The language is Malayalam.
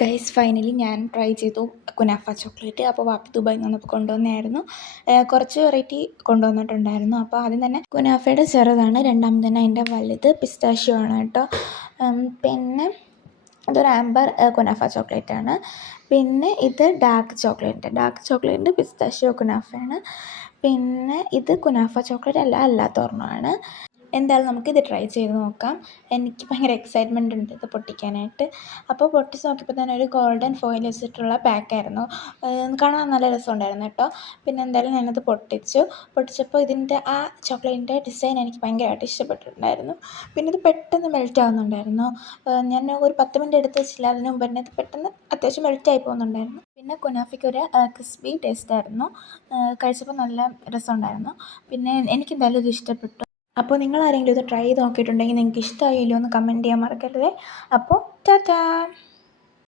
ഗൈസ് ഫൈനലി ഞാൻ ട്രൈ ചെയ്തു കുനാഫ ചോക്ലേറ്റ്. അപ്പോൾ വാപ്പി ദുബായിൽ നിന്ന് വന്നപ്പോൾ കൊണ്ടുവന്നായിരുന്നു. കുറച്ച് വെറൈറ്റി കൊണ്ടുവന്നിട്ടുണ്ടായിരുന്നു. അപ്പോൾ ആദ്യം തന്നെ കുനാഫയുടെ ചെറുതാണ്, രണ്ടാമത് തന്നെ അതിൻ്റെ വലുത് പിസ്താഷ്യോ ആണ് കേട്ടോ. പിന്നെ ഇതൊരു ആംബർ കുനാഫ ചോക്ലേറ്റാണ്. പിന്നെ ഇത് ഡാർക്ക് ചോക്ലേറ്റിൻ്റെ പിസ്താഷ്യോ കുനാഫയാണ്. പിന്നെ ഇത് കുനാഫ ചോക്ലേറ്റ് അല്ലാത്ത ഒരെണ്ണമാണ്. എന്തായാലും നമുക്കിത് ട്രൈ ചെയ്ത് നോക്കാം. എനിക്ക് ഭയങ്കര എക്സൈറ്റ്മെൻ്റ് ഉണ്ട് ഇത് പൊട്ടിക്കാനായിട്ട്. അപ്പോൾ പൊട്ടിച്ച് നോക്കിയപ്പോൾ തന്നെ ഒരു ഗോൾഡൻ ഫോയിൽ വെച്ചിട്ടുള്ള പാക്കായിരുന്നു. കാണാൻ നല്ല രസമുണ്ടായിരുന്നു കേട്ടോ. പിന്നെ എന്തായാലും ഞാനത് പൊട്ടിച്ചപ്പോൾ ഇതിൻ്റെ ആ ചോക്ലേറ്റിൻ്റെ ഡിസൈൻ എനിക്ക് ഭയങ്കരമായിട്ട് ഇഷ്ടപ്പെട്ടിട്ടുണ്ടായിരുന്നു. പിന്നെ ഇത് പെട്ടെന്ന് മെൽറ്റ് ആവുന്നുണ്ടായിരുന്നു. ഞാൻ ഒരു 10 മിനിറ്റ് എടുത്ത് വെച്ചില്ല, അതിന് മുമ്പ് തന്നെ ഇത് പെട്ടെന്ന് അത്യാവശ്യം മെൽറ്റായി പോകുന്നുണ്ടായിരുന്നു. പിന്നെ കുനാഫയ്ക്കൊരു ക്രിസ്പി ടേസ്റ്റായിരുന്നു. കഴിച്ചപ്പോൾ നല്ല രസമുണ്ടായിരുന്നു. പിന്നെ എനിക്കെന്തായാലും ഇത് ഇഷ്ടപ്പെട്ടു. അപ്പോൾ നിങ്ങളാരെങ്കിലും ഇത് ട്രൈ ചെയ്ത് നോക്കിയിട്ടുണ്ടെങ്കിൽ നിങ്ങൾക്ക് ഇഷ്ടമായില്ലോ എന്ന് കമൻറ്റ് ചെയ്യാൻ മറക്കരുത്. അപ്പോൾ ടാറ്റാ.